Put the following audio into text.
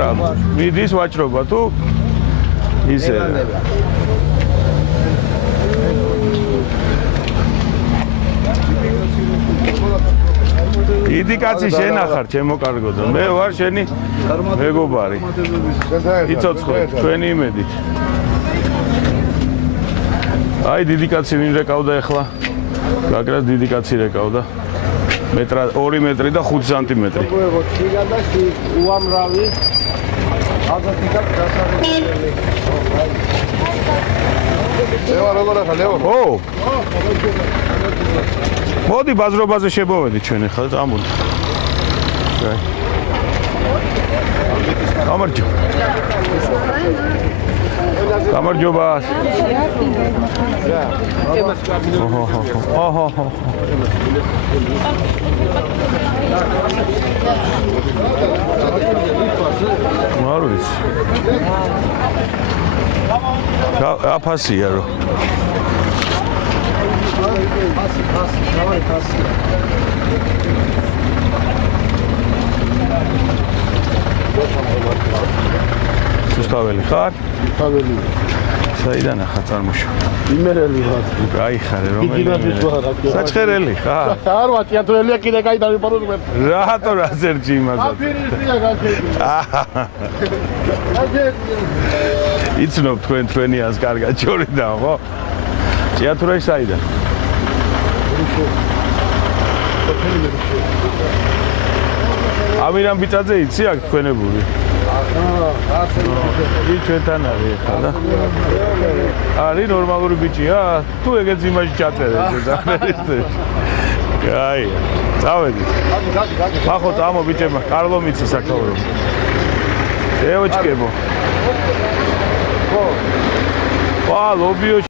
რა მიდის ვაჭრობა თუ ისე დიდი კაცი შენ ახარ ჩემო კარგოდო მე ვარ შენი მეგობარი იცოცხლე ჩვენი იმედით აი დიდი კაცი ვინ რეკავდა ახლა გაგრას დიდი კაცი რეკავდა 2 მეტრი და 5 სანტიმეტრი უამრავი აზათიკად დასარეველი ლევა როგორ ახლა ლევა ო მოდი ბაზრობაზე შემოვედი ჩვენ ახლა წამოდი გამარჯობა მარვის აფასია რო სუსტაველი ხარ? თაველი საიდან ახლა წარმოშო? იმერელი ვარ. გაიხარე რომელი? საჩხერელი ხარ? არ ვარ, თეატრელია კიდე კაი დავიპაროთ. რატო რა ზერჯი იმასაც? აფირისია გაჩერდი. იცნობ თქვენიას კარგად ჯორიდან ხო? თეატრში საიდან? ამირან ბიწაძე იცი აქ თქვენებული? ი ჩვენთან არის ხა და არის ნორმალური ბიჭია თუ ეგეც იმაში ჩაწერე ზაფერისტეში კაი წავედით ახო წამო ბიჭებმა კარლო მიცი საქაურო ევოჩკებო ხო ვა ლობიო